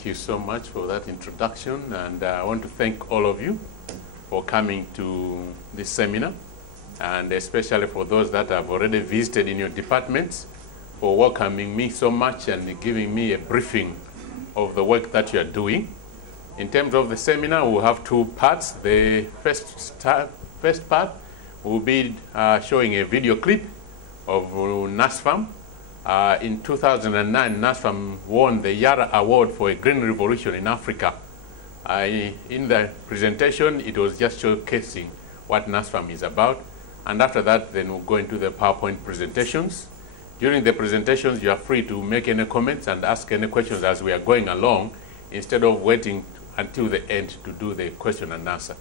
Thank you so much for that introduction, and I want to thank all of you for coming to this seminar, and especially for those that have already visited in your departments, for welcoming me so much and giving me a briefing of the work that you are doing. In terms of the seminar, we'll have two parts. The first part will be showing a video clip of NASFAM. In 2009, NASFAM won the Yara Award for a Green Revolution in Africa. In the presentation, it was just showcasing what NASFAM is about. And after that, then we'll go into the PowerPoint presentations. During the presentations, you are free to make any comments and ask any questions as we are going along, instead of waiting until the end to do the question and answer.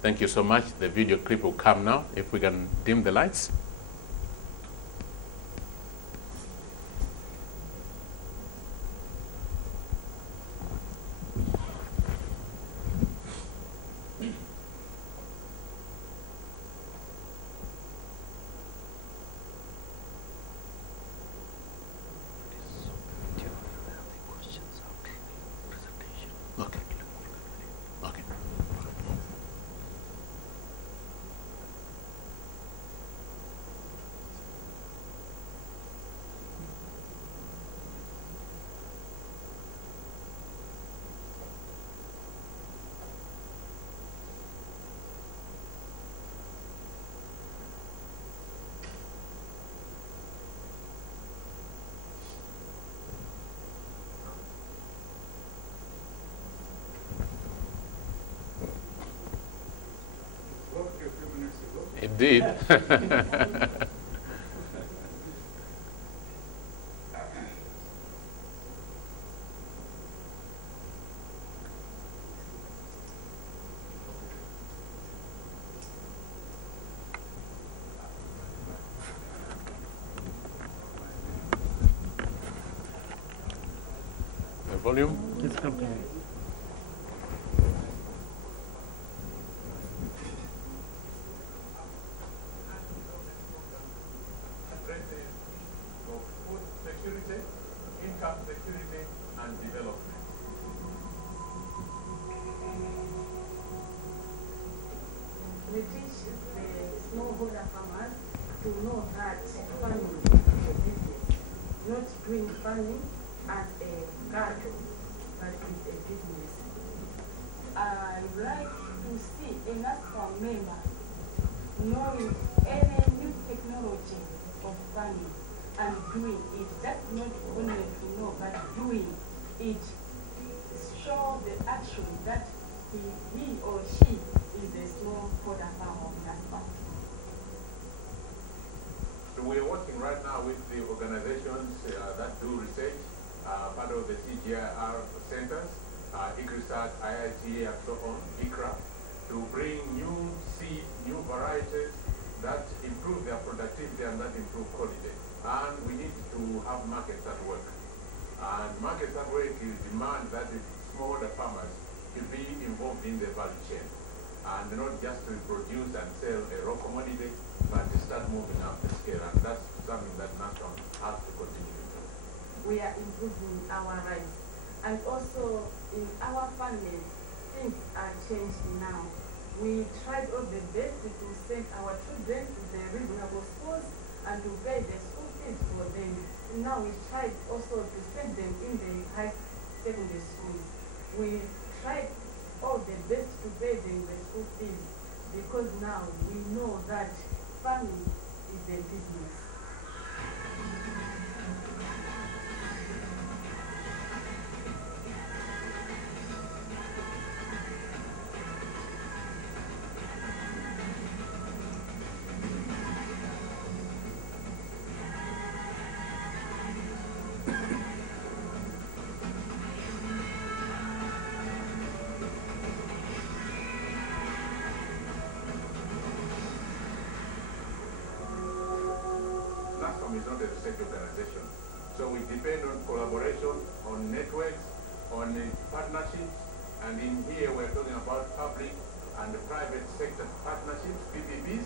Thank you so much. The video clip will come now. If we can dim the lights. It did. The volume? It's okay. We teach the smallholder farmers to know that farming is a business, not doing farming as a cattle, but it's a business. I would like to see a NASFAM member knowing any new technology of farming and doing it, just not only to know, but doing it, show the action that he or she is a smallholder farmer of NASFAM. So we're working right now with the organizations that do research, part of the CGIAR centers, ICRISAT, IITA, and so on, ICRA, to bring new seed, new varieties that improve their productivity and that improve quality. And we need to have markets at work. And markets at work is demand that the smallholder farmers to be involved in the value chain. And not just to produce and sell a raw commodity, but to start moving up the scale. And that's something that NASFAM has to continue to do. We are improving our rights. And also in our families, things are changed now. We tried all the best to send our children to the reasonable schools and to pay the school fees for them. Now we tried also to send them in the high secondary schools. We tried all the best to pay them the school fees, because now we know that farming is a business. Is not a research organization. So we depend on collaboration, on networks, on partnerships, and in here we're talking about public and the private sector partnerships, PPPs,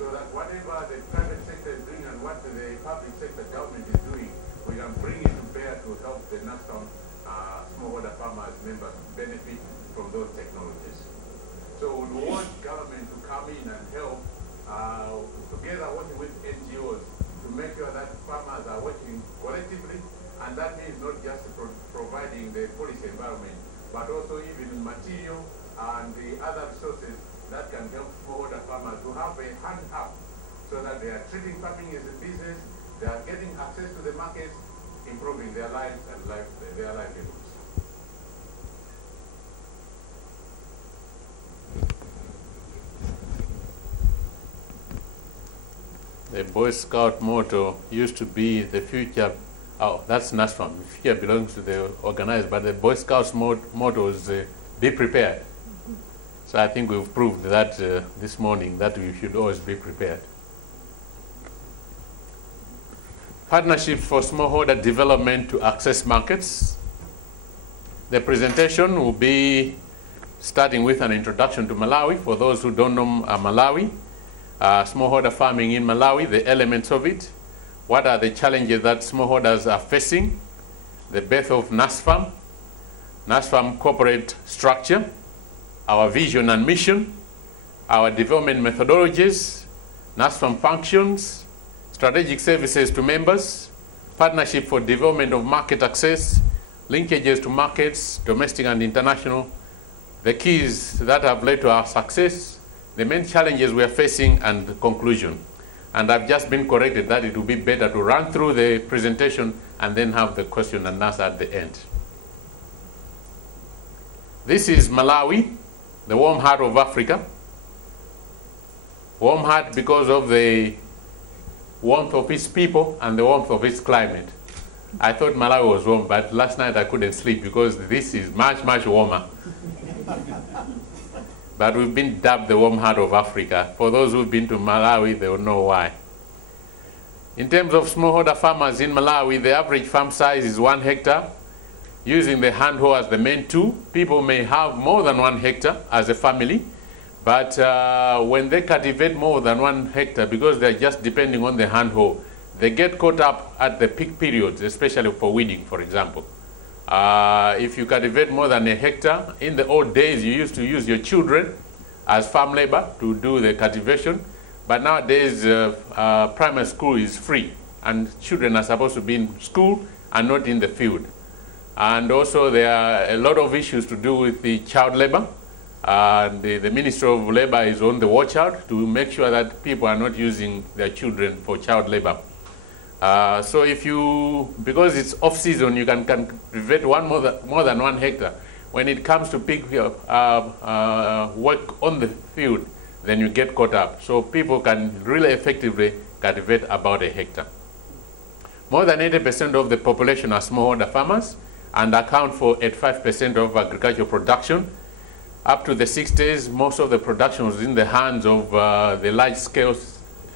so that whatever the private sector is doing and what the public sector government is doing, we can bring it to bear to help the NASFAM smallholder farmers members benefit from those technologies. So we want government to come in and help, together working with NGOs, to make sure that farmers are working collectively, and that means not just providing the policy environment, but also even material and the other resources that can help smallholder farmers to have a hand up, so that they are treating farming as a business, they are getting access to the markets, improving their lives and their livelihoods. The Boy Scout motto used to be the future. Oh, that's NASFAM. The future belongs to the organized, but the Boy Scouts motto is be prepared. So I think we've proved that this morning that we should always be prepared. Partnerships for smallholder development to access markets. The presentation will be starting with an introduction to Malawi. For those who don't know Malawi, smallholder farming in Malawi, the elements of it, what are the challenges that smallholders are facing, the birth of NASFAM, NASFAM corporate structure, our vision and mission, our development methodologies, NASFAM functions, strategic services to members, partnership for development of market access, linkages to markets, domestic and international, the keys that have led to our success, the main challenges we are facing, and the conclusion. And I've just been corrected that it would be better to run through the presentation and then have the question and answer at the end. This is Malawi, the warm heart of Africa. Warm heart because of the warmth of its people and the warmth of its climate. I thought Malawi was warm, but last night I couldn't sleep because this is much, much warmer. But we've been dubbed the warm heart of Africa. For those who've been to Malawi, they will know why. In terms of smallholder farmers in Malawi, the average farm size is 1 hectare. Using the hand hoe as the main tool, people may have more than 1 hectare as a family, but when they cultivate more than 1 hectare, because they're just depending on the hand hoe, they get caught up at the peak periods, especially for weeding, for example. If you cultivate more than 1 hectare, in the old days you used to use your children as farm labor to do the cultivation, but nowadays primary school is free and children are supposed to be in school and not in the field. And also there are a lot of issues to do with the child labor. The Ministry of Labor is on the watch out to make sure that people are not using their children for child labor. So if you, because it's off season, you can cultivate more than 1 hectare. When it comes to peak work on the field, then you get caught up. So people can really effectively cultivate about 1 hectare. More than 80% of the population are smallholder farmers and account for 85% of agricultural production. Up to the 60s, most of the production was in the hands of the large-scale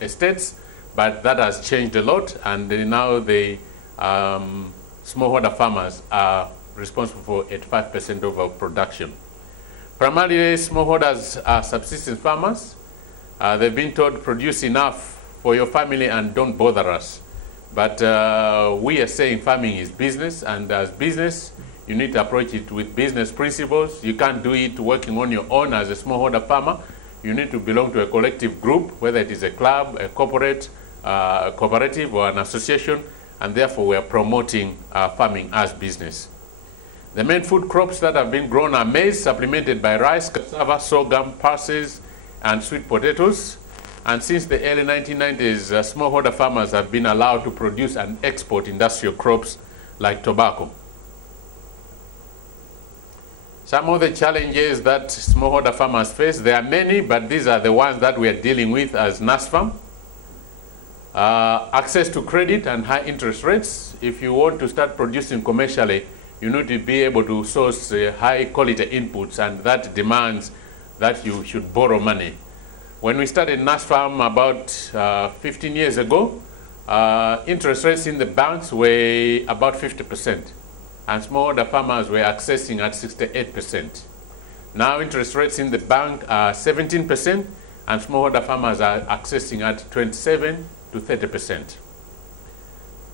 estates, but that has changed a lot, and now the smallholder farmers are responsible for 85% of our production. Primarily, smallholders are subsistence farmers. They've been told, produce enough for your family and don't bother us. But we are saying farming is business, and as business, you need to approach it with business principles. You can't do it working on your own as a smallholder farmer. You need to belong to a collective group, whether it is a club, a corporate, a cooperative, or an association, and therefore we are promoting farming as business. The main food crops that have been grown are maize, supplemented by rice, cassava, sorghum, pulses, and sweet potatoes. And since the early 1990s, smallholder farmers have been allowed to produce and export industrial crops like tobacco. Some of the challenges that smallholder farmers face, there are many, but these are the ones that we are dealing with as NASFAM. Access to credit and high interest rates. If you want to start producing commercially, you need to be able to source high quality inputs, and that demands that you should borrow money. When we started NASFAM about 15 years ago, interest rates in the banks were about 50%, and smallholder farmers were accessing at 68%. Now interest rates in the bank are 17%, and smallholder farmers are accessing at 27 to 30%.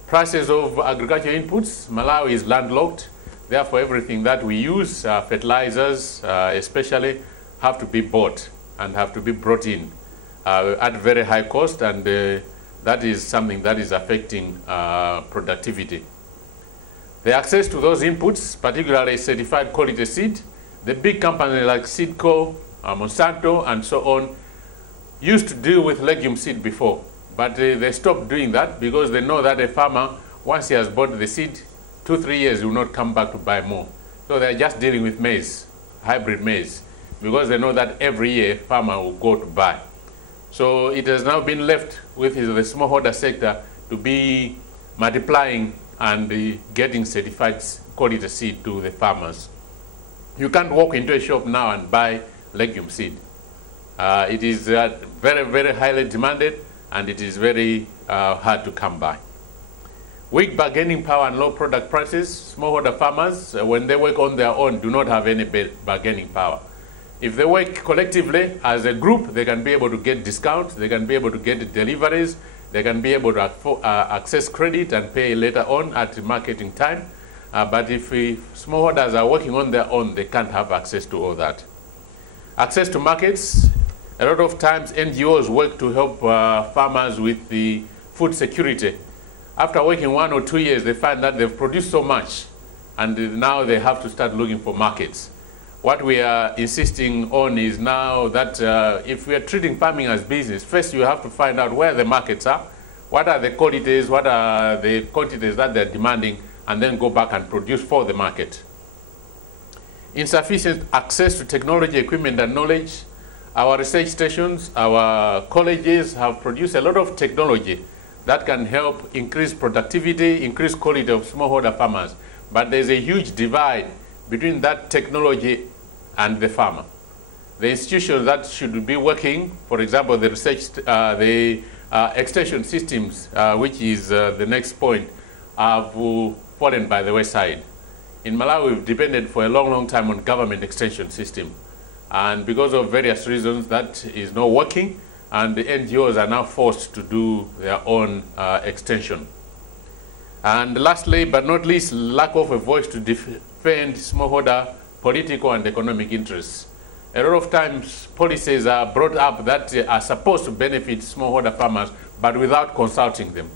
Prices of agricultural inputs, Malawi is landlocked. Therefore, everything that we use, fertilizers especially, have to be bought and have to be brought in at very high cost, and that is something that is affecting productivity. The access to those inputs, particularly certified quality seed, the big companies like Seedco, Monsanto, and so on, used to deal with legume seed before, but they stopped doing that because they know that a farmer, once he has bought the seed, 2-3 years, he will not come back to buy more. So they're just dealing with maize, hybrid maize, because they know that every year farmer will go to buy. So it has now been left with the smallholder sector to be multiplying and getting certified quality seed to the farmers. You can't walk into a shop now and buy legume seed. It is very, very highly demanded, and it is very hard to come by. Weak bargaining power and low product prices, smallholder farmers, when they work on their own, do not have any bargaining power. If they work collectively as a group, they can be able to get discounts, they can be able to get deliveries, they can be able to access credit and pay later on at marketing time. But if smallholders are working on their own, they can't have access to all that. Access to markets. A lot of times NGOs work to help farmers with the food security. After working 1 or 2 years, they find that they've produced so much, and now they have to start looking for markets. What we are insisting on is now that if we are treating farming as business, first you have to find out where the markets are, what are the qualities, what are the quantities that they're demanding, and then go back and produce for the market. Insufficient access to technology, equipment, and knowledge. Our research stations, our colleges have produced a lot of technology that can help increase productivity, increase quality of smallholder farmers. But there's a huge divide between that technology and the farmer. The institutions that should be working, for example, the research, extension systems, which is the next point, have fallen by the wayside. In Malawi, we've depended for a long, long time on government extension system. And because of various reasons, that is not working, and the NGOs are now forced to do their own extension. And lastly, but not least, lack of a voice to defend smallholder political and economic interests. A lot of times, policies are brought up that are supposed to benefit smallholder farmers, but without consulting them.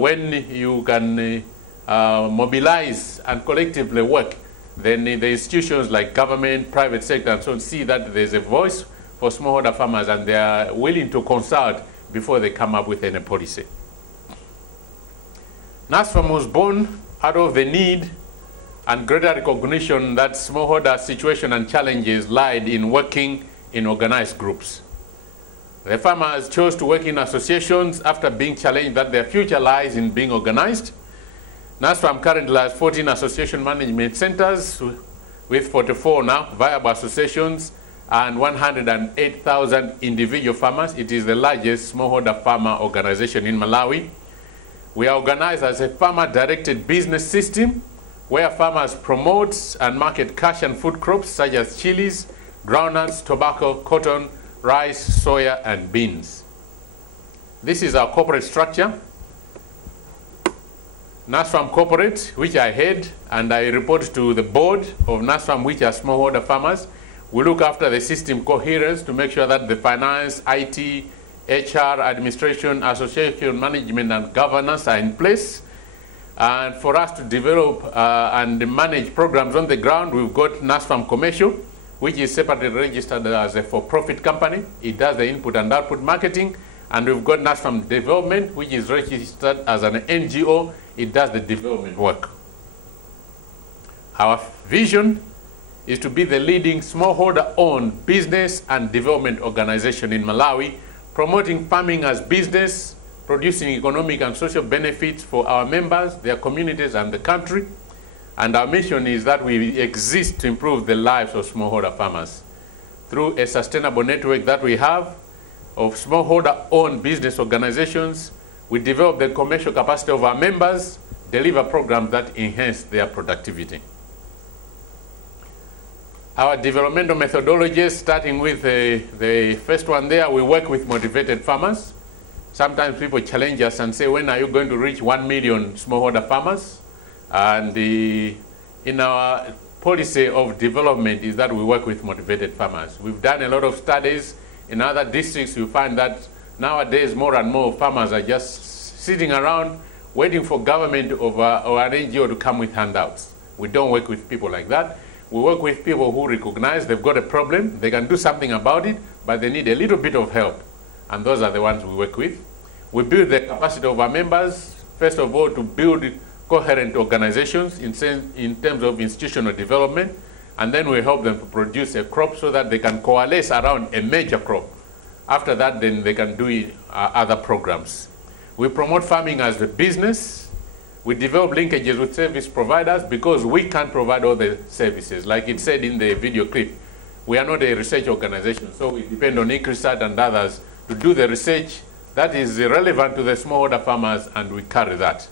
When you can mobilize and collectively work, then the institutions like government, private sector, and so on see that there's a voice for smallholder farmers, and they are willing to consult before they come up with any policy. NASFAM was born out of the need and greater recognition that smallholder situation and challenges lied in working in organized groups. The farmers chose to work in associations after being challenged that their future lies in being organized. NASFAM currently has 14 association management centers with 44 now viable associations and 108,000 individual farmers. It is the largest smallholder farmer organization in Malawi. We are organized as a farmer-directed business system where farmers promote and market cash and food crops such as chilies, groundnuts, tobacco, cotton, rice, soya, and beans. This is our corporate structure. NASFAM Corporate, which I head, and I report to the board of NASFAM, which are smallholder farmers. We look after the system coherence to make sure that the finance, IT, HR, administration, association management, and governance are in place. And for us to develop and manage programs on the ground, we've got NASFAM Commercial, which is separately registered as a for-profit company. It does the input and output marketing. And we've got NASFAM Development, which is registered as an NGO. It does the development work. Our vision is to be the leading smallholder-owned business and development organization in Malawi, promoting farming as business, producing economic and social benefits for our members, their communities, and the country. And our mission is that we exist to improve the lives of smallholder farmers through a sustainable network that we have of smallholder-owned business organizations. We develop the commercial capacity of our members, deliver programs that enhance their productivity. Our developmental methodologies, starting with the first one there, we work with motivated farmers. Sometimes people challenge us and say, when are you going to reach 1 million smallholder farmers? And in our policy of development is that we work with motivated farmers. We've done a lot of studies in other districts. You find that nowadays more and more farmers are just sitting around waiting for government or an NGO to come with handouts. We don't work with people like that. We work with people who recognize they've got a problem, they can do something about it, but they need a little bit of help. And those are the ones we work with. We build the capacity of our members, first of all, to build coherent organizations in terms of institutional development, and then we help them to produce a crop so that they can coalesce around a major crop. After that, then they can do other programs. We promote farming as a business. We develop linkages with service providers because we can't provide all the services. Like it said in the video clip, we are not a research organization, so we depend on ICRISAT and others to do the research that is relevant to the smallholder farmers, and we carry that.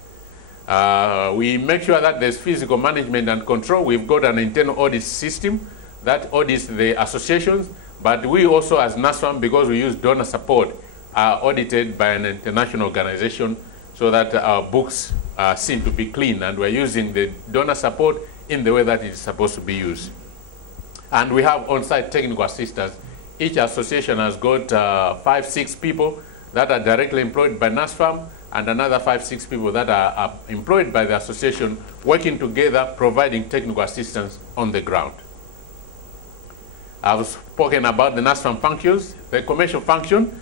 We make sure that there's physical management and control. We've got an internal audit system that audits the associations, but we also as NASFAM, because we use donor support, are audited by an international organization so that our books seem to be clean, and we're using the donor support in the way that it is supposed to be used. And we have on-site technical assistants. Each association has got 5-6 people that are directly employed by NASFAM, and another 5-6 people that are employed by the association, working together, providing technical assistance on the ground. I've spoken about the NASFAM functions. The commercial function,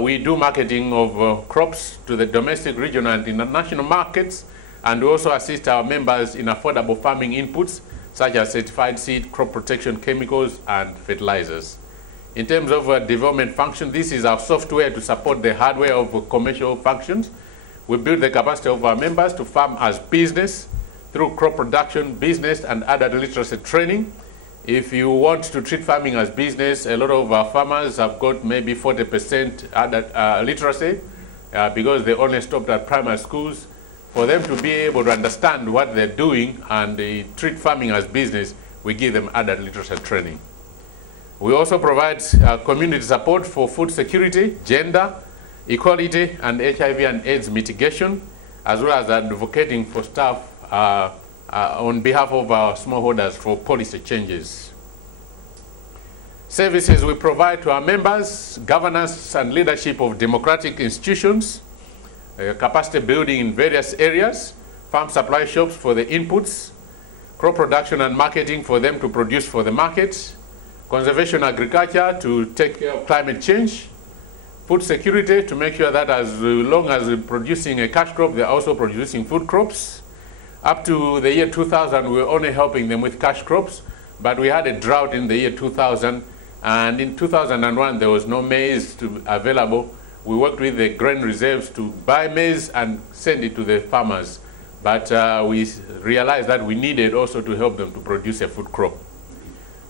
we do marketing of crops to the domestic, regional, and international markets, and we also assist our members in affordable farming inputs, such as certified seed, crop protection chemicals, and fertilizers. In terms of development function, this is our software to support the hardware of commercial functions. We build the capacity of our members to farm as business through crop production, business, and adult literacy training. If you want to treat farming as business, a lot of our farmers have got maybe 40% adult literacy because they only stopped at primary schools. For them to be able to understand what they're doing and they treat farming as business, we give them adult literacy training. We also provide community support for food security, gender, equality, and HIV and AIDS mitigation, as well as advocating for staff on behalf of our smallholders for policy changes. Services we provide to our members: governance and leadership of democratic institutions, capacity building in various areas, farm supply shops for the inputs, crop production and marketing for them to produce for the market, conservation agriculture to take care of climate change, food security to make sure that as long as we're producing a cash crop, they're also producing food crops. Up to the year 2000, we were only helping them with cash crops, but we had a drought in the year 2000, and in 2001, there was no maize available. We worked with the grain reserves to buy maize and send it to the farmers, but we realized that we needed also to help them to produce a food crop.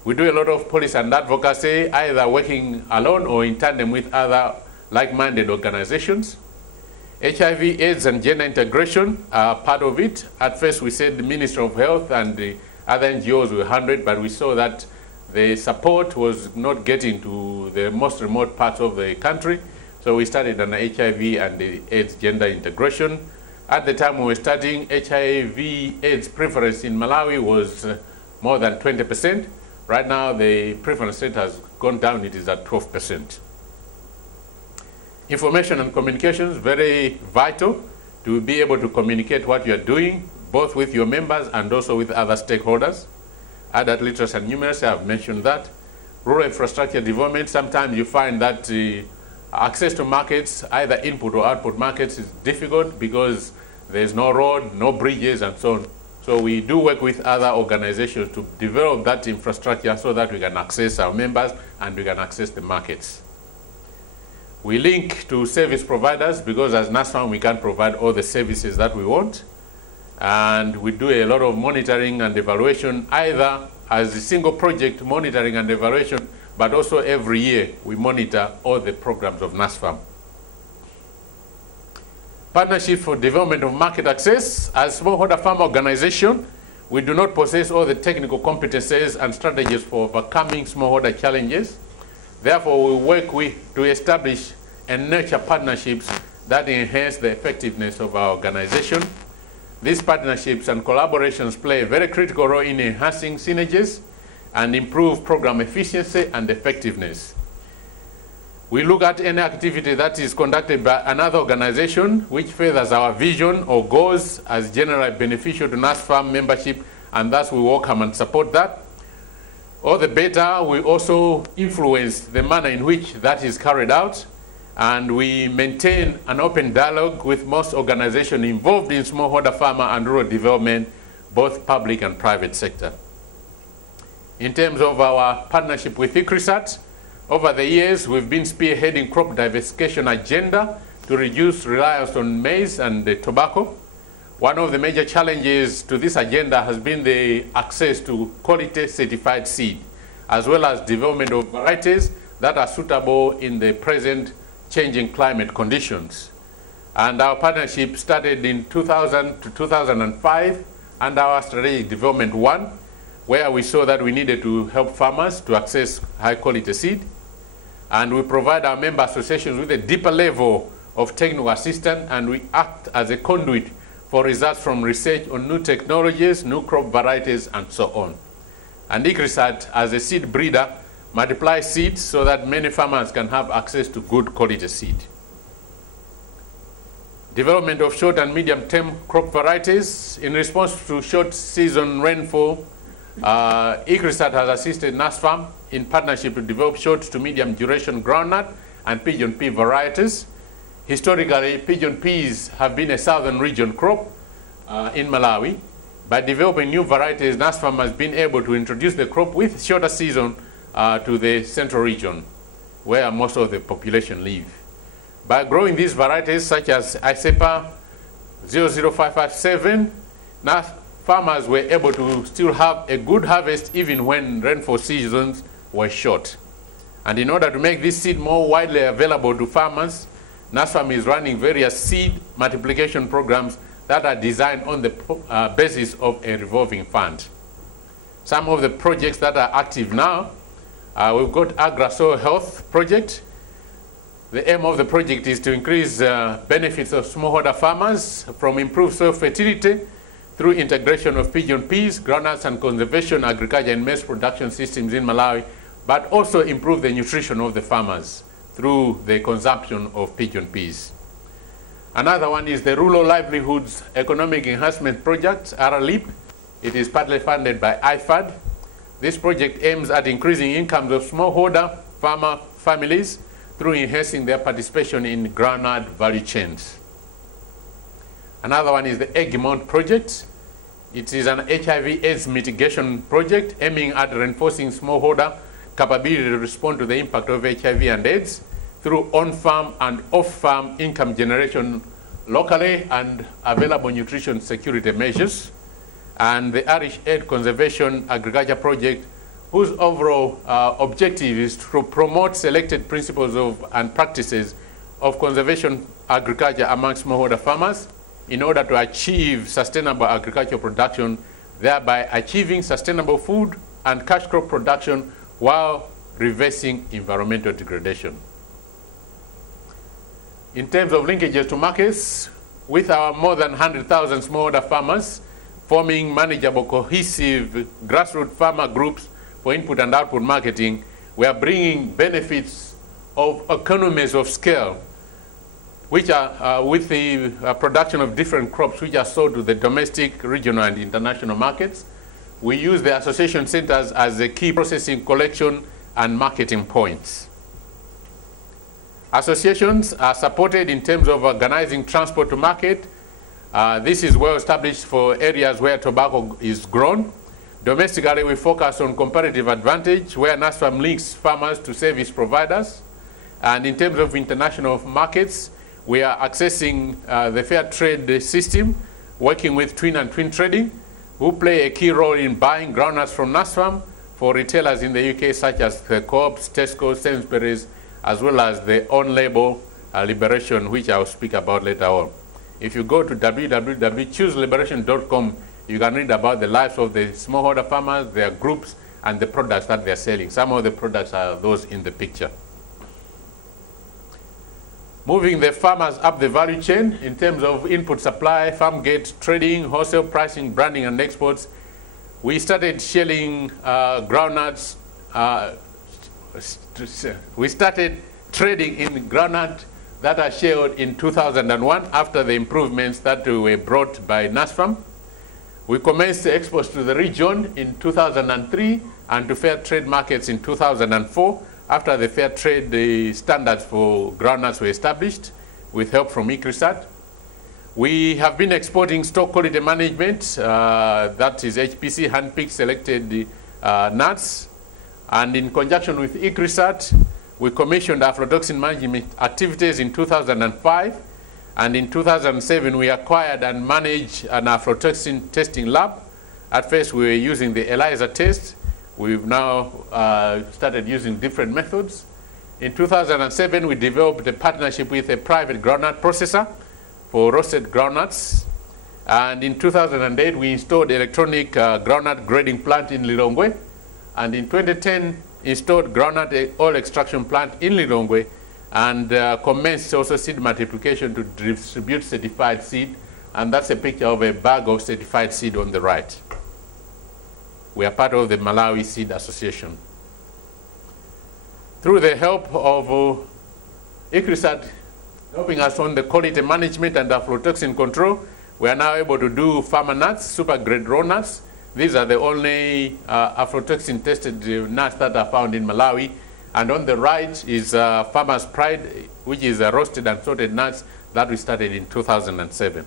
We do a lot of policy and advocacy, either working alone or in tandem with other like-minded organizations. HIV, AIDS, and gender integration are part of it. At first, we said the Ministry of Health and the other NGOs were 100, but we saw that the support was not getting to the most remote parts of the country. So we started on HIV and the AIDS gender integration. At the time we were starting, HIV AIDS preference in Malawi was more than 20%. Right now, the preference rate has gone down. It is at 12%. Information and communications, very vital to be able to communicate what you are doing, both with your members and also with other stakeholders. Adult literacy and numeracy, I've mentioned that. Rural infrastructure development, sometimes you find that access to markets, either input or output markets, is difficult because there's no road, no bridges, and so on. So we do work with other organizations to develop that infrastructure so that we can access our members and we can access the markets. We link to service providers because as NASFAM we can't provide all the services that we want. And we do a lot of monitoring and evaluation, either as a single project monitoring and evaluation, but also every year we monitor all the programs of NASFAM. Partnership for development of market access. As smallholder farm organization, we do not possess all the technical competencies and strategies for overcoming smallholder challenges. Therefore, we work to establish and nurture partnerships that enhance the effectiveness of our organization. These partnerships and collaborations play a very critical role in enhancing synergies and improve program efficiency and effectiveness. We look at any activity that is conducted by another organization which furthers our vision or goals as generally beneficial to NASFAM membership, and thus we welcome and support that. All the better, we also influence the manner in which that is carried out, and we maintain an open dialogue with most organizations involved in smallholder farmer and rural development, both public and private sector. In terms of our partnership with ICRISAT, over the years, we've been spearheading crop diversification agenda to reduce reliance on maize and tobacco. One of the major challenges to this agenda has been the access to quality certified seed, as well as development of varieties that are suitable in the present changing climate conditions. And our partnership started in 2000 to 2005 under our Strategic Development 1, where we saw that we needed to help farmers to access high quality seed. And we provide our member associations with a deeper level of technical assistance, and we act as a conduit for results from research on new technologies, new crop varieties, and so on. And ICRISAT, as a seed breeder, multiplies seeds so that many farmers can have access to good quality seed. Development of short and medium-term crop varieties. In response to short season rainfall, ICRISAT has assisted NASFAM in partnership to develop short to medium duration groundnut and pigeon pea varieties. Historically, pigeon peas have been a southern region crop in Malawi. By developing new varieties, NASFAM has been able to introduce the crop with shorter season to the central region, where most of the population live. By growing these varieties, such as ISEPA 00557, farmers were able to still have a good harvest even when rainfall seasons were short. And in order to make this seed more widely available to farmers, NASFAM is running various seed multiplication programs that are designed on the basis of a revolving fund. Some of the projects that are active now, we've got Agra Soil Health Project. The aim of the project is to increase benefits of smallholder farmers from improved soil fertility through integration of pigeon peas, groundnuts, and conservation agriculture and maize production systems in Malawi, but also improve the nutrition of the farmers through the consumption of pigeon peas. Another one is the Rural Livelihoods Economic Enhancement Project, RLEAP. It is partly funded by IFAD. This project aims at increasing incomes of smallholder farmer families through enhancing their participation in groundnut value chains. Another one is the Egmont Project. It is an HIV/AIDS mitigation project aiming at reinforcing smallholder capability to respond to the impact of HIV and AIDS through on-farm and off-farm income generation locally and available nutrition security measures. And the Irish Aid Conservation Agriculture Project, whose overall objective is to promote selected principles of and practices of conservation agriculture among smallholder farmers in order to achieve sustainable agricultural production, thereby achieving sustainable food and cash crop production while reversing environmental degradation. In terms of linkages to markets, with our more than 100,000 smallholder farmers forming manageable, cohesive grassroots farmer groups for input and output marketing, we are bringing benefits of economies of scale, which are with the production of different crops which are sold to the domestic, regional, and international markets. We use the association centers as the key processing, collection, and marketing points. Associations are supported in terms of organizing transport to market. This is well established for areas where tobacco is grown. Domestically, we focus on comparative advantage, where NASFAM links farmers to service providers. And in terms of international markets, we are accessing the fair trade system, working with Twin and Twin Trading, who play a key role in buying groundnuts from NASFAM for retailers in the UK, such as the Co-ops, Tesco, Sainsbury's, as well as the on-label Liberation, which I'll speak about later on. If you go to www.chooseliberation.com, you can read about the lives of the smallholder farmers, their groups, and the products that they're selling. Some of the products are those in the picture. moving the farmers up the value chain in terms of input supply, farm gate, trading, wholesale pricing, branding, and exports. We started shelling groundnuts. We started trading in groundnut that are shelled in 2001 after the improvements that were brought by NASFAM. We commenced exports to the region in 2003 and to fair trade markets in 2004 after the fair trade standards for groundnuts were established with help from ICRISAT. We have been exporting stock quality management, that is HPC, hand-picked selected nuts. And in conjunction with ICRISAT, we commissioned aflatoxin management activities in 2005. And in 2007, we acquired and managed an aflatoxin testing lab. At first, we were using the ELISA test. We've now started using different methods. In 2007, we developed a partnership with a private groundnut processor for roasted groundnuts. And in 2008, we installed electronic groundnut grading plant in Lilongwe. And in 2010, installed groundnut oil extraction plant in Lilongwe and commenced also seed multiplication to distribute certified seed. And that's a picture of a bag of certified seed on the right. We are part of the Malawi Seed Association. Through the help of ICRISAT helping us on the quality management and aflatoxin control, we are now able to do farmer nuts, super grade raw nuts. These are the only aflatoxin tested nuts that are found in Malawi. And on the right is Farmer's Pride, which is roasted and sorted nuts that we started in 2007.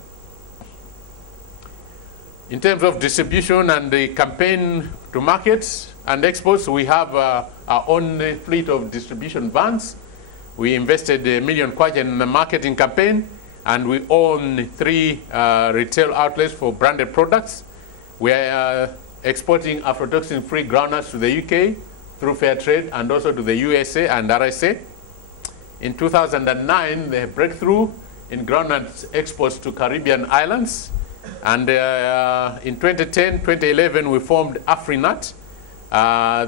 In terms of distribution and the campaign to markets and exports, we have our own fleet of distribution vans. We invested $1 million kwacha in the marketing campaign, and we own 3 retail outlets for branded products. We are exporting aflatoxin-free groundnuts to the UK through fair trade and also to the USA and RSA. In 2009, the breakthrough in groundnut exports to Caribbean islands. And in 2010, 2011, we formed AfriNut.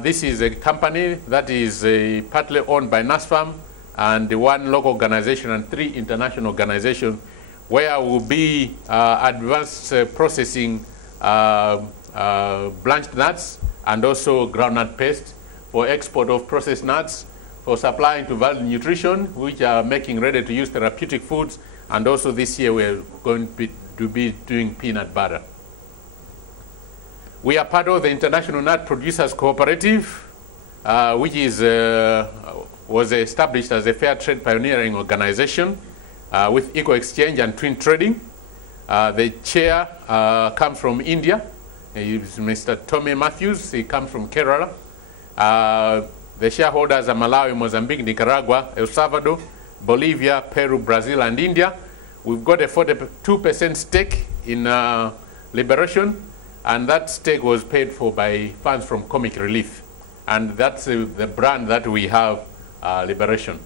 This is a company that is partly owned by NASFAM and one local organization and 3 international organizations, where we'll be advanced processing blanched nuts and also groundnut paste for export of processed nuts, for supplying to Value Nutrition, which are making ready-to-use therapeutic foods, and also this year we're going to be doing peanut butter. We are part of the International Nut Producers Cooperative, which is, was established as a fair trade pioneering organization with Eco Exchange and Twin Trading. The chair comes from India. He's Mr. Tommy Matthews. He comes from Kerala. The shareholders are Malawi, Mozambique, Nicaragua, El Salvador, Bolivia, Peru, Brazil, and India. We've got a 42% stake in Liberation, and that stake was paid for by funds from Comic Relief. And that's the brand that we have, Liberation.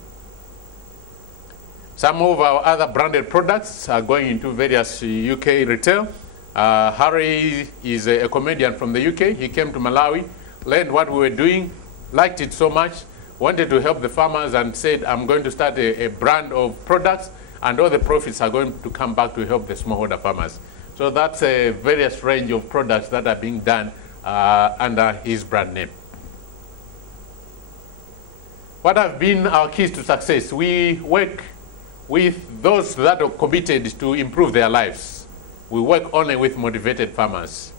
Some of our other branded products are going into various UK retail. Harry is a comedian from the UK. He came to Malawi, learned what we were doing, liked it so much, wanted to help the farmers and said, I'm going to start a brand of products and all the profits are going to come back to help the smallholder farmers. So that's a various range of products that are being done under his brand name. What have been our keys to success? We work with those that are committed to improve their lives. We work only with motivated farmers.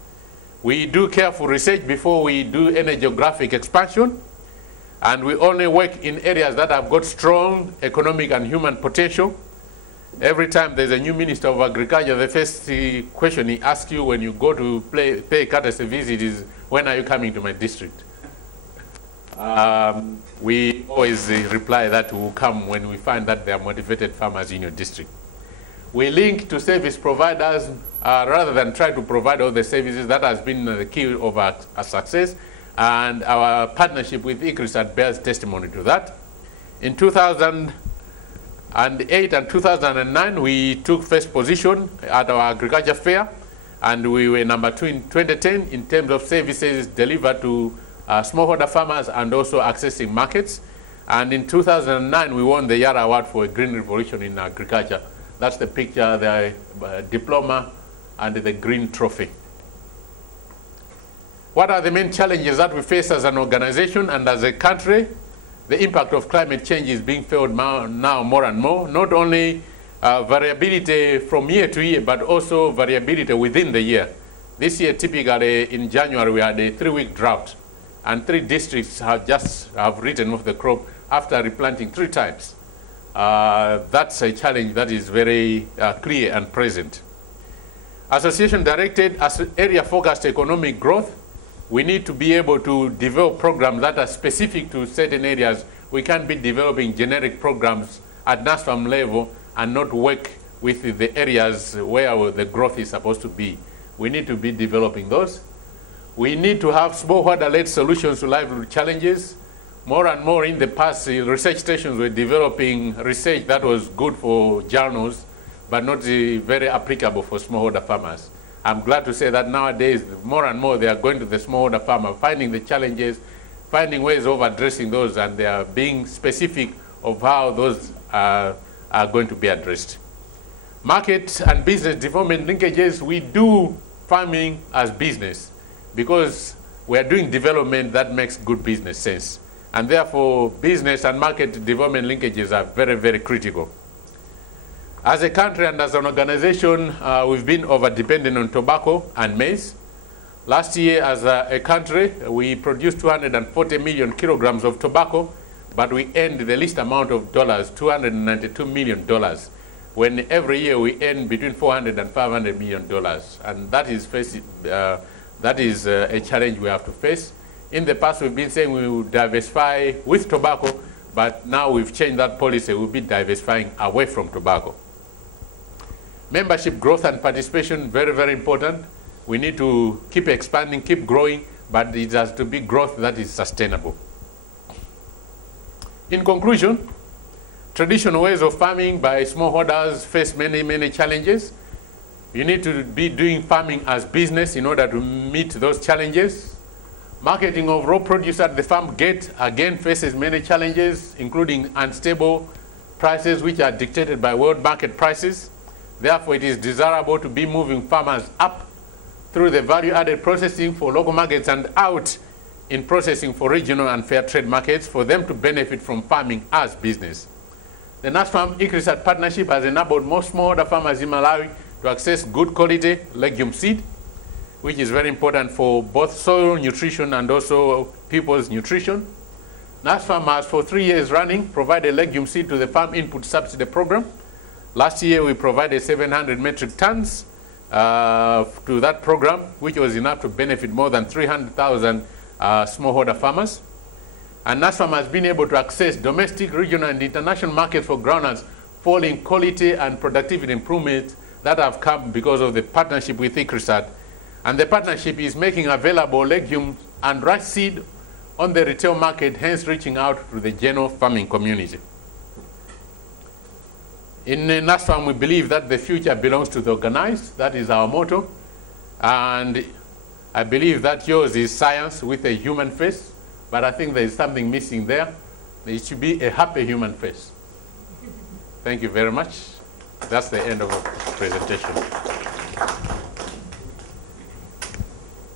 We do careful research before we do any geographic expansion, and we only work in areas that have got strong economic and human potential. Every time there's a new Minister of Agriculture, the first question he asks you when you go to pay a courtesy visit is, when are you coming to my district? We always reply that we will come when we find that there are motivated farmers in your district. We link to service providers rather than try to provide all the services. That has been the key of our success, and our partnership with ICRISAT bears testimony to that. In 2008 and 2009, we took first position at our agriculture fair, and we were number 2 in 2010 in terms of services delivered to smallholder farmers and also accessing markets. And in 2009, we won the Yara Award for a Green Revolution in Agriculture. That's the picture, the diploma and the green trophy. What are the main challenges that we face as an organization and as a country? The impact of climate change is being felt now more and more, not only variability from year to year, but also variability within the year. This year, typically in January, we had a 3-week drought, and 3 districts have written off the crop after replanting 3 times. That's a challenge that is very clear and present. Association-directed area-focused economic growth, we need to be able to develop programs that are specific to certain areas. We can't be developing generic programs at NASFAM level and not work with the areas where the growth is supposed to be. We need to be developing those. We need to have smallholder-led solutions to livelihood challenges. More and more in the past, research stations were developing research that was good for journals, but not very applicable for smallholder farmers. I'm glad to say that nowadays, more and more, they are going to the smallholder farmer, finding the challenges, finding ways of addressing those, and they are being specific of how those are going to be addressed. Market and business development linkages, we do farming as business because we are doing development that makes good business sense. And therefore, business and market development linkages are very, very critical. As a country and as an organization, we've been over-dependent on tobacco and maize. Last year, as a country, we produced 240 million kilograms of tobacco, but we earned the least amount of dollars, $292 million, when every year we earn between $400 and $500 million. And that is a challenge we have to face. In the past, we've been saying we will diversify with tobacco, but now we've changed that policy. We'll be diversifying away from tobacco. Membership growth and participation, very, very important. We need to keep expanding, keep growing, but it has to be growth that is sustainable. In conclusion, traditional ways of farming by smallholders face many, many challenges. You need to be doing farming as business in order to meet those challenges. Marketing of raw produce at the farm gate again faces many challenges, including unstable prices which are dictated by world market prices. Therefore, it is desirable to be moving farmers up through the value-added processing for local markets and out in processing for regional and fair trade markets for them to benefit from farming as business. The NASFAM ICRISAT partnership has enabled most smallholder farmers in Malawi to access good quality legume seed, which is very important for both soil nutrition and also people's nutrition. NASFAM has for 3 years running provided legume seed to the Farm Input Subsidy Program. Last year, we provided 700 metric tons to that program, which was enough to benefit more than 300,000 smallholder farmers. And NASFAM has been able to access domestic, regional, and international markets for groundnuts, following quality and productivity improvements that have come because of the partnership with ICRISAT. And the partnership is making available legumes and rice seed on the retail market, hence reaching out to the general farming community. In NASFAM, we believe that the future belongs to the organized. That is our motto. And I believe that yours is science with a human face, but I think there is something missing there. It should be a happy human face. Thank you very much. That's the end of our presentation.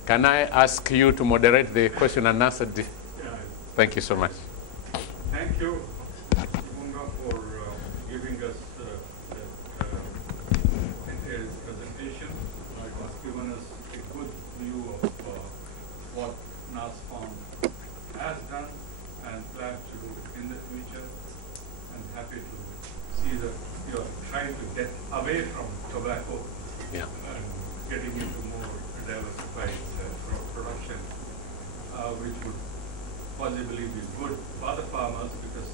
Can I ask you to moderate the question and answer? Thank you so much. Thank you, Chibonga, for giving us this presentation. It has given us a good view of what NASFAM has done and plans to do in the future. I'm happy to see that you are trying to get away from tobacco and getting into more diversified production, which would possibly be good for the farmers, because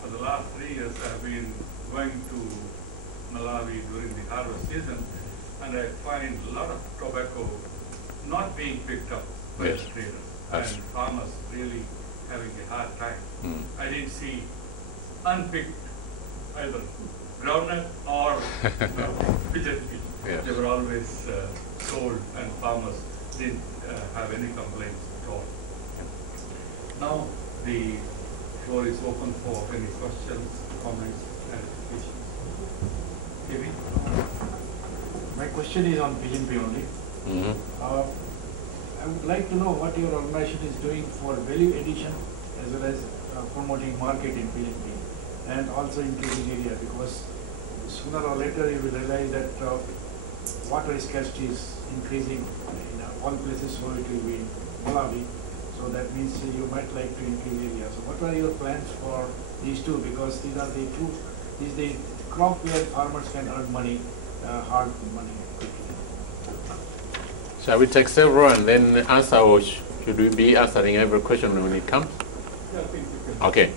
for the last 3 years I've been going to Malawi during the harvest season, and I find a lot of tobacco not being picked up by the traders, and farmers really having a hard time. I didn't see unpicked either groundnut or pigeon fish. They were always sold, and farmers didn't have any complaints at all. Now, the floor is open for any questions, comments, clarifications. Kevin? My question is on Pigeon Pea only. I would like to know what your organization is doing for value addition as well as promoting market in Pigeon Pea and also increasing area, because sooner or later you will realize that water scarcity is increasing in all places, so it will be in Malawi. So that means you might like to increase area. So what are your plans for these two? Because these are the two, these the crop where farmers can earn money, hard money quickly. Shall we take several and then answer, or should we be answering every question when it comes? Yeah, I think you can. Okay.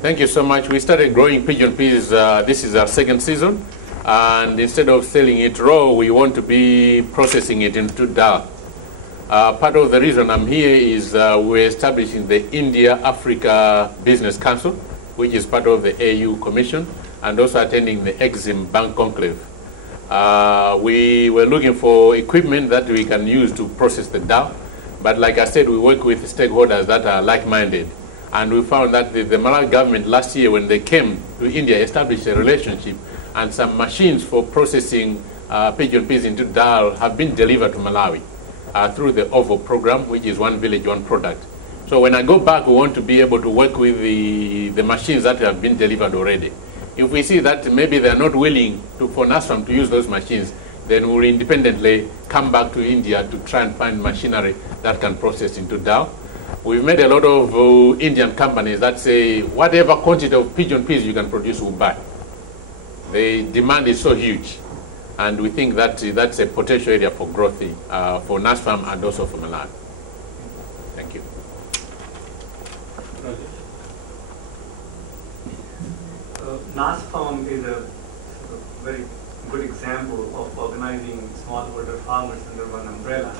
Thank you so much. We started growing pigeon peas. This is our second season. And instead of selling it raw, we want to be processing it into dal. Part of the reason I'm here is we're establishing the India-Africa Business Council, which is part of the AU Commission, and also attending the Exim Bank Conclave. We were looking for equipment that we can use to process the dal, but like I said, we work with stakeholders that are like-minded. And we found that the Malawi government last year, when they came to India, established a relationship, and some machines for processing pigeon peas into dal have been delivered to Malawi through the OVO program, which is One Village, One Product. So when I go back, we want to be able to work with the machines that have been delivered already. If we see that maybe they are not willing for NASFAM to use those machines, then we'll independently come back to India to try and find machinery that can process into dal. We've met a lot of Indian companies that say, whatever quantity of pigeon peas you can produce, we'll buy. The demand is so huge, and we think that that's a potential area for growth for NASFAM and also for Malawi. Thank you. NASFAM is a very good example of organizing smallholder farmers under one umbrella.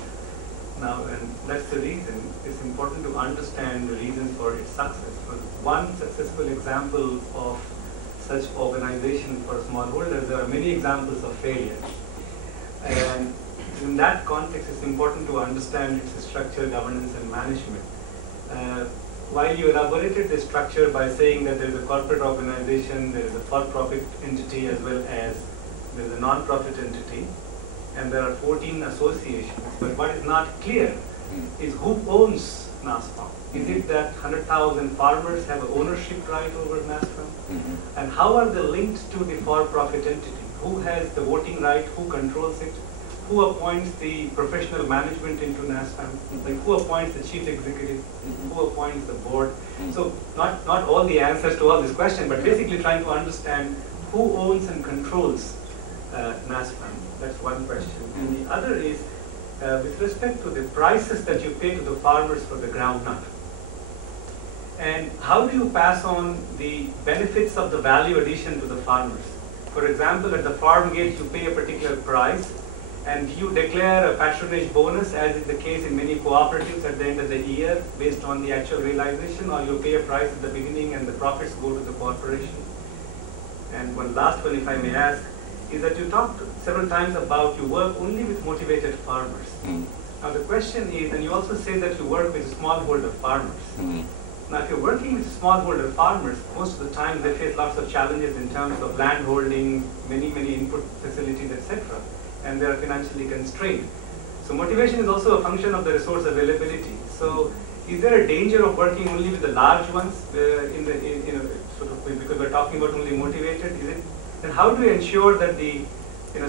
Now, and that's the reason it's important to understand the reasons for its success. Because one successful example of such organization for smallholders, there are many examples of failure. And in that context, it's important to understand its structure, governance, and management. While you elaborated the structure by saying that there is a corporate organization, there is a for-profit entity, as well as there is a non-profit entity, and there are 14 associations. But what is not clear is who owns NASFAM. Is it that 100,000 farmers have an ownership right over NASFAM? And how are they linked to the for-profit entity? Who has the voting right? Who controls it? Who appoints the professional management into NASFAM? Like who appoints the chief executive? Who appoints the board? So not all the answers to all this question, but basically trying to understand who owns and controls NASFAM. That's one question. And the other is with respect to the prices that you pay to the farmers for the groundnut. And how do you pass on the benefits of the value addition to the farmers? For example, at the farm gate, you pay a particular price, and you declare a patronage bonus, as is the case in many cooperatives at the end of the year, based on the actual realization, or you pay a price at the beginning and the profits go to the corporation. And one last one, if I may ask, is that you talked several times about you work only with motivated farmers. Now the question is, and you also say that you work with smallholder farmers. Now if you're working with smallholder farmers, most of the time they face lots of challenges in terms of land holding, many input facilities, etc. And they are financially constrained. So motivation is also a function of the resource availability. So is there a danger of working only with the large ones because we're talking about only motivated? Is it? And how do you ensure that the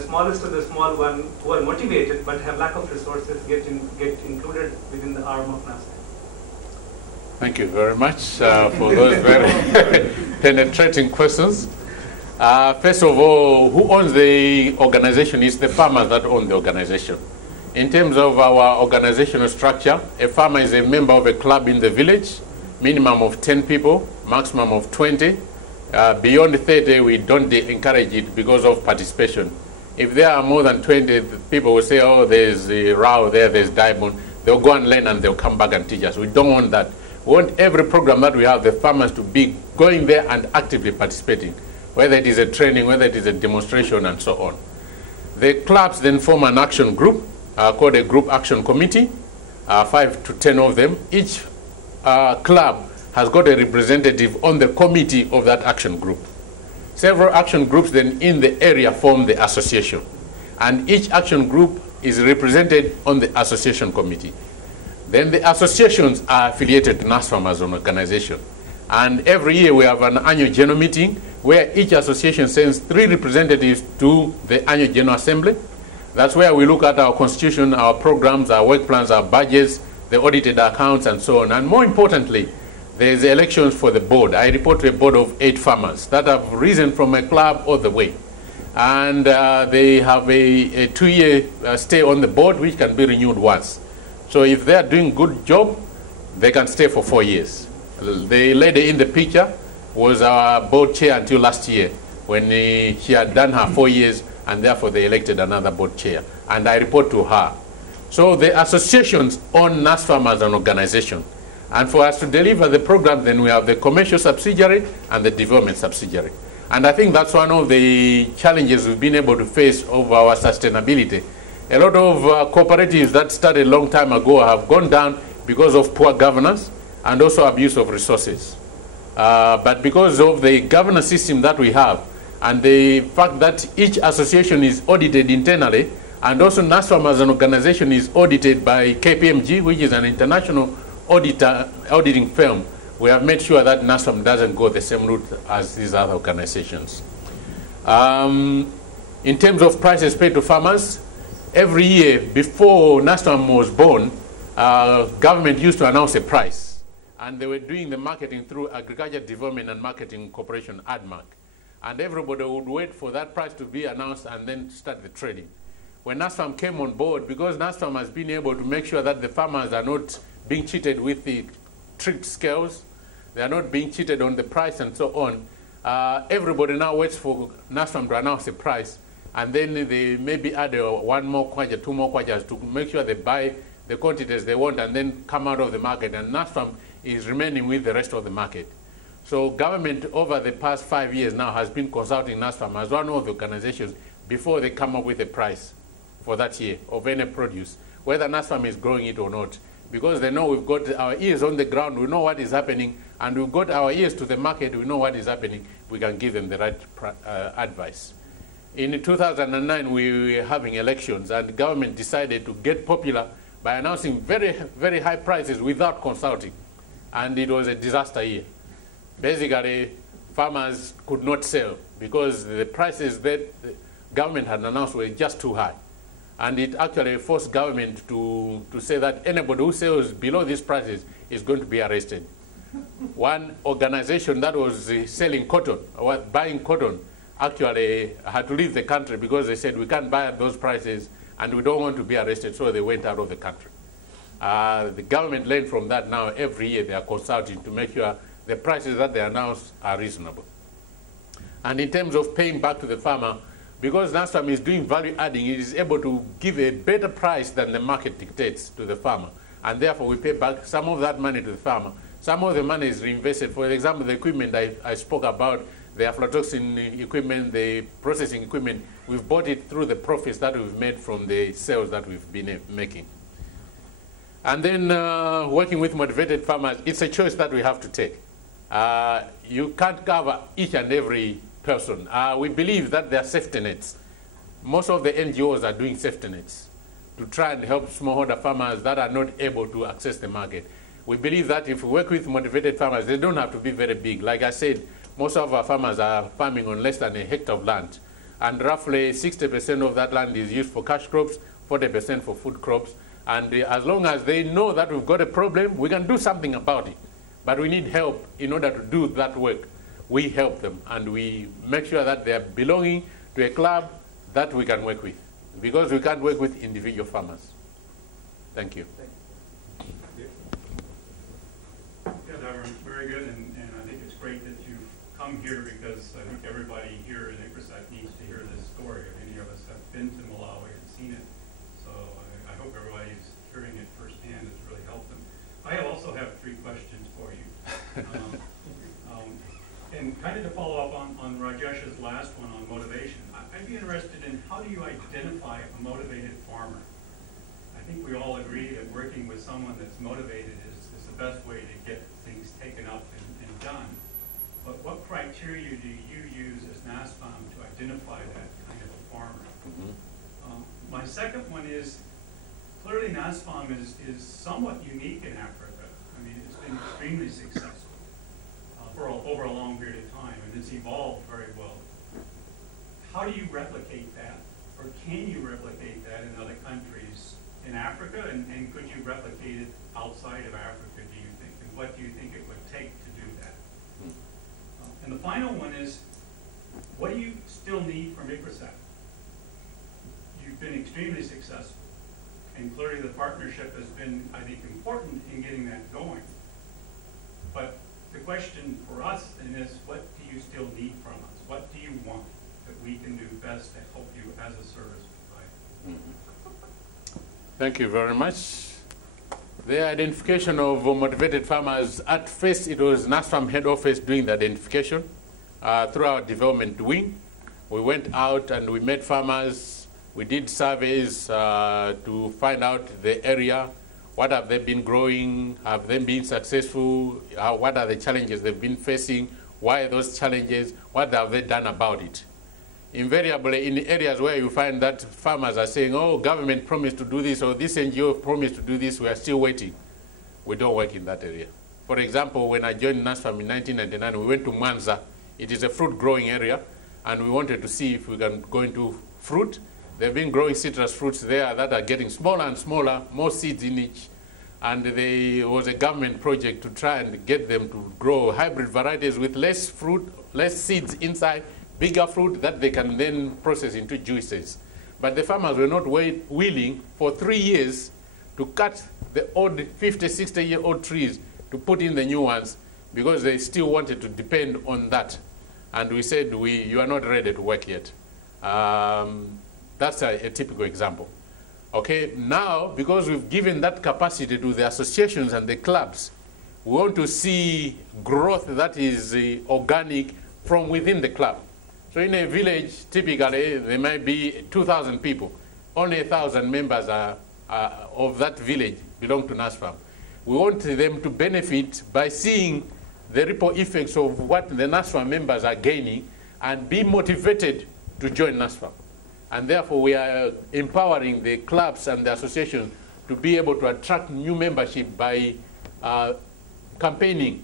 smallest of the small one who are motivated but have lack of resources get included within the arm of NASFAM? Thank you very much for those very penetrating questions. First of all, who owns the organization? Is the farmers that own the organization. In terms of our organizational structure, a farmer is a member of a club in the village, minimum of 10 people, maximum of 20. Beyond 30, we don't encourage it because of participation. If there are more than 20, people will say, oh, there's a row there, there's Dyborn. They'll go and learn and they'll come back and teach us. We don't want that. We want every program that we have, the farmers to be going there and actively participating, whether it is a training, whether it is a demonstration, and so on. The clubs then form an action group called a group action committee, 5 to 10 of them. Each club has got a representative on the committee of that action group. Several action groups then in the area form the association. And each action group is represented on the association committee. Then the associations are affiliated to NASFAM as an organization. And every year we have an annual general meeting where each association sends 3 representatives to the annual general assembly. That's where we look at our constitution, our programs, our work plans, our budgets, the audited accounts, and so on. And more importantly, there's elections for the board. I report to a board of 8 farmers that have risen from a club all the way. And they have a 2-year stay on the board, which can be renewed once. So if they are doing good job, they can stay for 4 years. The lady in the picture was our board chair until last year, when she had done her 4 years, and therefore they elected another board chair. And I report to her. So the associations own NASFAM as an organization. And for us to deliver the program, then we have the commercial subsidiary and the development subsidiary. And I think that's one of the challenges we've been able to face of our sustainability. A lot of cooperatives that started a long time ago have gone down because of poor governance and also abuse of resources. But because of the governance system that we have and the fact that each association is audited internally, and also NASFAM as an organization is audited by KPMG, which is an international auditing firm, we have made sure that NASFAM doesn't go the same route as these other organizations. In terms of prices paid to farmers, every year before NASFAM was born, government used to announce a price. And they were doing the marketing through Agriculture Development and Marketing Corporation, ADMAC. And everybody would wait for that price to be announced and then start the trading. When NASFAM came on board, because NASFAM has been able to make sure that the farmers are not being cheated with the tricked scales, they are not being cheated on the price and so on, everybody now waits for NASFAM to announce a price, and then they maybe add 1 more kwacha, 2 more kwachas to make sure they buy the quantities they want and then come out of the market, and NASFAM is remaining with the rest of the market. So government over the past 5 years now has been consulting NASFAM as one of the organizations before they come up with a price for that year of any produce, whether NASFAM is growing it or not. Because they know we've got our ears on the ground, we know what is happening, and we've got our ears to the market, we know what is happening, we can give them the right advice. In 2009, we were having elections, and the government decided to get popular by announcing very, very high prices without consulting. And it was a disaster year. Basically, farmers could not sell because the prices that the government had announced were just too high. And it actually forced government to say that anybody who sells below these prices is going to be arrested. One organization that was selling cotton, or buying cotton, actually had to leave the country because they said we can't buy at those prices and we don't want to be arrested, so they went out of the country. The government learned from that. Now every year they are consulting to make sure the prices that they announce are reasonable. And in terms of paying back to the farmer, because NASFAM is doing value adding, it is able to give a better price than the market dictates to the farmer. And therefore we pay back some of that money to the farmer. Some of the money is reinvested. For example, the equipment I spoke about, the aflatoxin equipment, the processing equipment, we've bought it through the profits that we've made from the sales that we've been making. And then working with motivated farmers, it's a choice that we have to take. You can't cover each and every person. We believe that there are safety nets. Most of the NGOs are doing safety nets to try and help smallholder farmers that are not able to access the market. We believe that if we work with motivated farmers, they don't have to be very big. Like I said, most of our farmers are farming on less than a hectare of land. And roughly 60% of that land is used for cash crops, 40% for food crops. And as long as they know that we've got a problem, we can do something about it. But we need help in order to do that work. We help them, and we make sure that they are belonging to a club that we can work with, because we can't work with individual farmers. Thank you. Yeah, Dyborn, very good, and I think it's great that you've come here, because I think everybody here in ICRISAC needs to hear this story. Many of us have been to Malawi and seen it, so I hope everybody's hearing it firsthand. It's really helped them. I also have 3 questions for you. And kind of to follow up on Rajesh's last one on motivation, I'd be interested in how do you identify a motivated farmer? I think we all agree that working with someone that's motivated is the best way to get things is taken up and done. But what criteria do you use as NASFAM to identify that kind of a farmer? My second one is, clearly NASFAM is somewhat unique in Africa. I mean, it's been extremely successful over a long period of time, and it's evolved very well. How do you replicate that? Or can you replicate that in other countries in Africa? And could you replicate it outside of Africa, do you think? And what do you think it would take to do that? And the final one is, what do you still need from ICRISAT? You've been extremely successful. And clearly the partnership has been, I think, important in getting that going. But the question for us then is, what do you still need from us? What do you want that we can do best to help you as a service provider? Thank you very much. The identification of motivated farmers, at first it was NASFAM head office doing the identification through our development wing. We went out and we met farmers. We did surveys to find out the area. What have they been growing? Have they been successful? What are the challenges they've been facing? Why are those challenges? What have they done about it? Invariably, in the areas where you find that farmers are saying, oh, government promised to do this, or this NGO promised to do this, we are still waiting. We don't work in that area. For example, when I joined NASFAM in 1999, we went to Mwanza. It is a fruit growing area, and we wanted to see if we can go into fruit. They've been growing citrus fruits there that are getting smaller and smaller, more seeds in each. And there was a government project to try and get them to grow hybrid varieties with less fruit, less seeds inside, bigger fruit that they can then process into juices. But the farmers were not willing for 3 years to cut the old 50, 60-year-old trees to put in the new ones because they still wanted to depend on that. And we said, you are not ready to work yet. That's a typical example. Okay, now, because we've given that capacity to the associations and the clubs, we want to see growth that is organic from within the club. So in a village, typically, there might be 2,000 people. Only 1,000 members of that village belong to NASFAM. We want them to benefit by seeing the ripple effects of what the NASFAM members are gaining and be motivated to join NASFAM. And therefore, we are empowering the clubs and the associations to be able to attract new membership by campaigning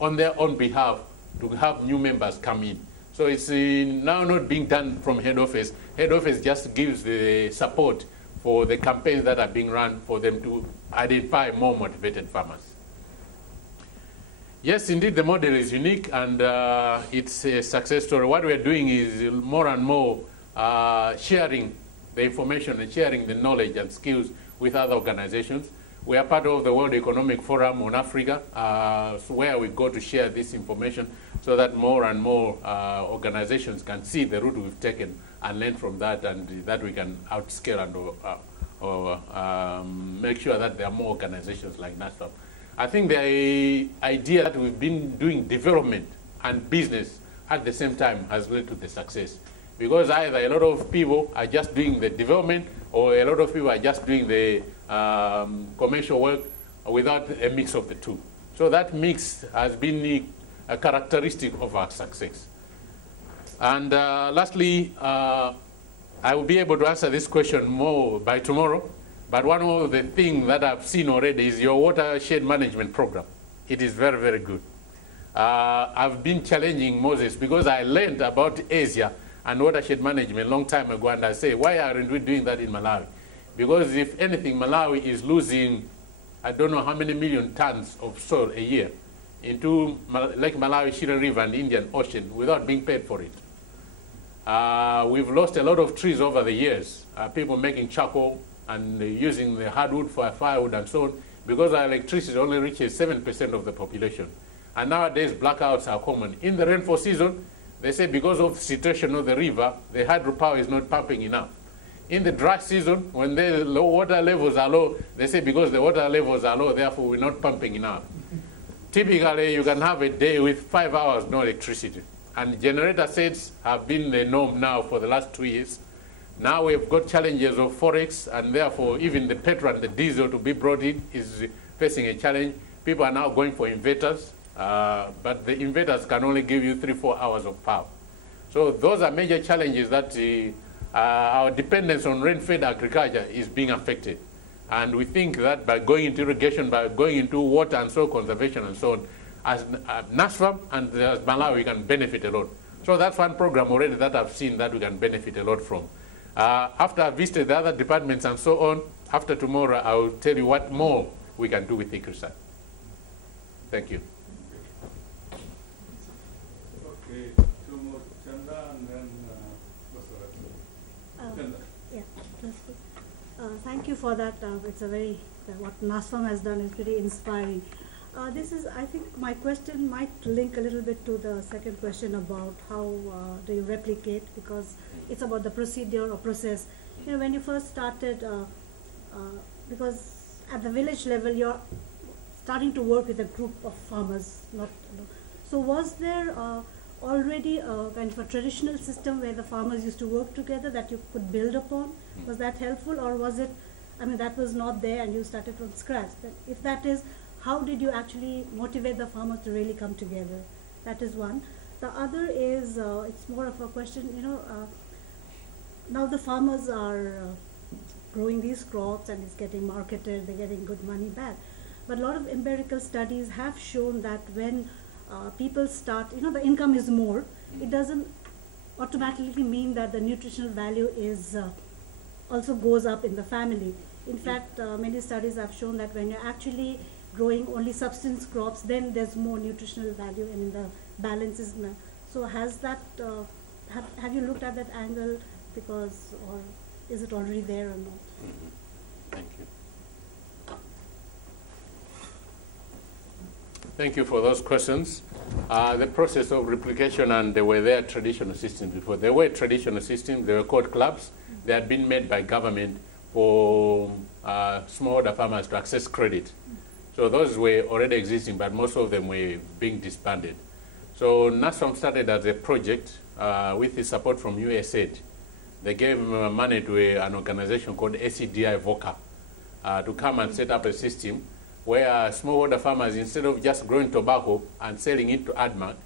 on their own behalf to have new members come in. So it's now not being done from head office. Head office just gives the support for the campaigns that are being run for them to identify more motivated farmers. Yes, indeed, the model is unique, and it's a success story. What we're doing is more and more sharing the information and sharing the knowledge and skills with other organizations. We are part of the World Economic Forum on Africa, where we go to share this information so that more and more organizations can see the route we've taken and learn from that, and that we can outscale and make sure that there are more organizations like NASFAM. I think the idea that we've been doing development and business at the same time has led to the success. Because either a lot of people are just doing the development, or a lot of people are just doing the commercial work without a mix of the two. So that mix has been a characteristic of our success. And lastly, I will be able to answer this question more by tomorrow. But one of the things that I've seen already is your watershed management program. It is very, very good. I've been challenging Moses because I learned about Asia and watershed management a long time ago, and I say, why aren't we doing that in Malawi? Because if anything, Malawi is losing, I don't know how many million tons of soil a year into Lake Malawi, Shirin River, and Indian Ocean without being paid for it. We've lost a lot of trees over the years, people making charcoal and using the hardwood for firewood and so on, because our electricity only reaches 7% of the population. And nowadays, blackouts are common. In the rainfall season, they say because of the situation of the river, the hydropower is not pumping enough. In the dry season, when the low water levels are low, they say because the water levels are low, therefore we're not pumping enough. Typically, you can have a day with 5 hours no electricity. And generator sets have been the norm now for the last 2 years. Now we've got challenges of forex, and therefore even the petrol and the diesel to be brought in is facing a challenge. People are now going for inverters, but the inverters can only give you 3-4 hours of power. So those are major challenges that our dependence on rain-fed agriculture is being affected. And we think that by going into irrigation, by going into water and soil conservation and so on, as NASFAM and as Malawi can benefit a lot. So that's one program already that I've seen that we can benefit a lot from. After I've visited the other departments and so on, after tomorrow I will tell you what more we can do with ICRISAT. Thank you. Okay, two more, Chanda and then Chanda. Yeah, that's good. Thank you for that. It's a very, what NASFAM has done is pretty inspiring. This is, I think my question might link a little bit to the second question about how do you replicate, because it's about the procedure or process. You know, when you first started, because at the village level you're starting to work with a group of farmers, not, you know. So was there already a kind of a traditional system where the farmers used to work together that you could build upon? Was that helpful, or was it, I mean, that was not there and you started from scratch? But if that is, how did you actually motivate the farmers to really come together? That is one. The other is, it's more of a question, you know, now the farmers are growing these crops and it's getting marketed, they're getting good money back. But a lot of empirical studies have shown that when people start, you know, the income is more, it doesn't automatically mean that the nutritional value is also goes up in the family. In fact, many studies have shown that when you're actually growing only subsistence crops, then there's more nutritional value and the balance is not. So has that, have you looked at that angle, because, or is it already there or not? Thank you. Thank you for those questions. The process of replication, and there were there traditional systems before. There were traditional systems, they were called clubs. They had been made by government for smallholder farmers to access credit. So those were already existing, but most of them were being disbanded. So NASFAM started as a project with the support from USAID. They gave money to an organization called ACDI VOCA to come and set up a system where smallholder farmers, instead of just growing tobacco and selling it to ADMAC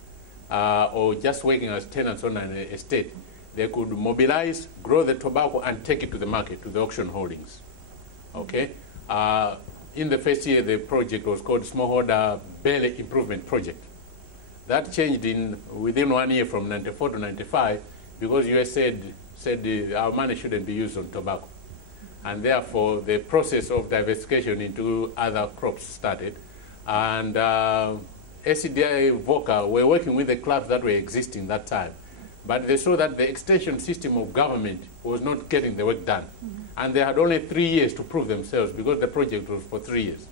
or just working as tenants on an estate, they could mobilize, grow the tobacco, and take it to the market, to the auction holdings. Okay? In the first year, the project was called Smallholder Belly Improvement Project. That changed within 1 year from 94 to 95 because USAID said our money shouldn't be used on tobacco. And therefore, the process of diversification into other crops started. And ACDI VOCA were working with the clubs that were existing that time. But they saw that the extension system of government was not getting the work done. And they had only 3 years to prove themselves because the project was for 3 years.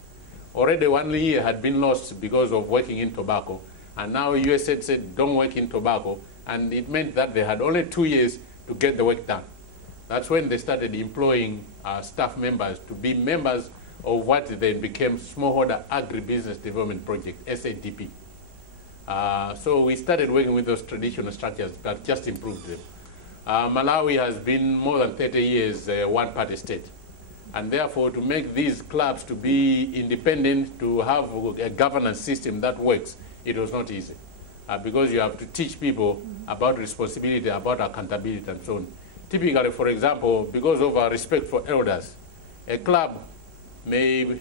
Already 1 year had been lost because of working in tobacco. And now USAID said, don't work in tobacco. And it meant that they had only 2 years to get the work done. That's when they started employing staff members to be members of what then became Smallholder Agribusiness Development Project, SADP. So we started working with those traditional structures, but just improved them. Malawi has been more than 30 years a one-party state. And therefore, to make these clubs to be independent, to have a governance system that works, it was not easy. Because you have to teach people about responsibility, about accountability, and so on. Typically, for example, because of our respect for elders, a club may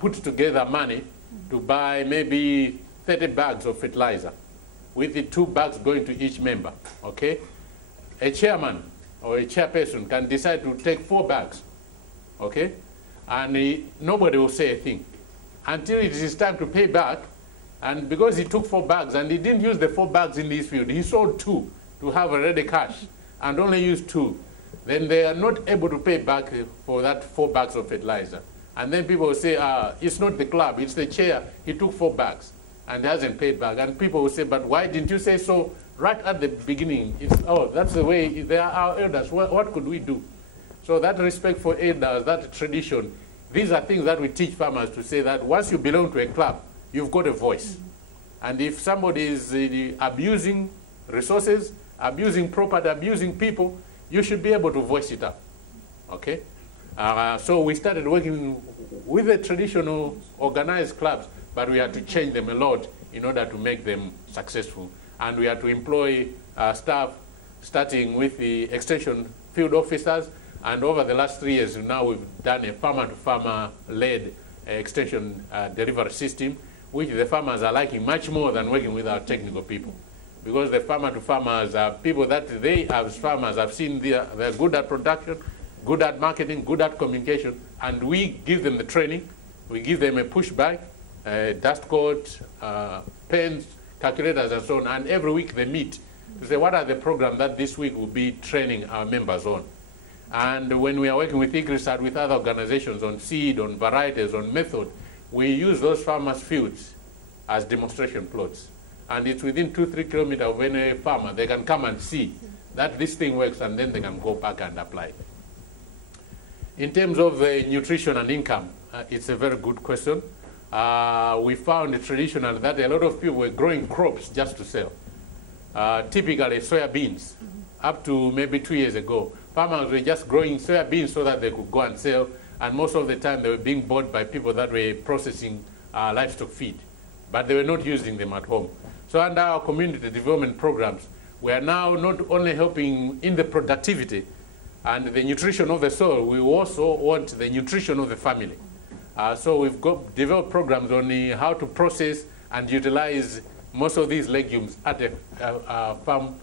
put together money to buy maybe 30 bags of fertilizer, with the 2 bags going to each member, okay? A chairman or a chairperson can decide to take 4 bags, okay? And nobody will say a thing until it is time to pay back. And because he took 4 bags and he didn't use the 4 bags in his field, he sold 2 to have a ready cash and only used 2. Then they are not able to pay back for that 4 bags of fertilizer. And then people will say, it's not the club, it's the chair. He took 4 bags and hasn't paid back. And people will say, but why didn't you say so right at the beginning? Oh, that's the way, they are our elders. What could we do? So that respect for elders, that tradition, these are things that we teach farmers to say that once you belong to a club, you've got a voice. And if somebody is abusing resources, abusing property, abusing people, you should be able to voice it up. Okay? So we started working with the traditional organized clubs, but we had to change them a lot in order to make them successful. And we had to employ staff, starting with the extension field officers, and over the last 3 years now we've done a farmer-to-farmer led extension delivery system, which the farmers are liking much more than working with our technical people. Because the farmer-to-farmers are people that they, as farmers, have seen they're good at production, good at marketing, good at communication, and we give them the training. We give them a push bag, dust coat, pens, calculators, and so on, and every week they meet to say what are the programs that this week will be training our members on. And when we are working with ICRISAT, with other organizations on seed, on varieties, on method, we use those farmers' fields as demonstration plots. And it's within 2-3 kilometers of any farmer. They can come and see that this thing works, and then they can go back and apply. In terms of nutrition and income, it's a very good question. We found traditional that a lot of people were growing crops just to sell. Typically soybeans, up to maybe 2 years ago. Farmers were just growing soybeans so that they could go and sell, and most of the time they were being bought by people that were processing livestock feed, but they were not using them at home. So under our community development programs, we are now not only helping in the productivity and the nutrition of the soil, we also want the nutrition of the family. So we've developed programs on how to process and utilize most of these legumes at a farm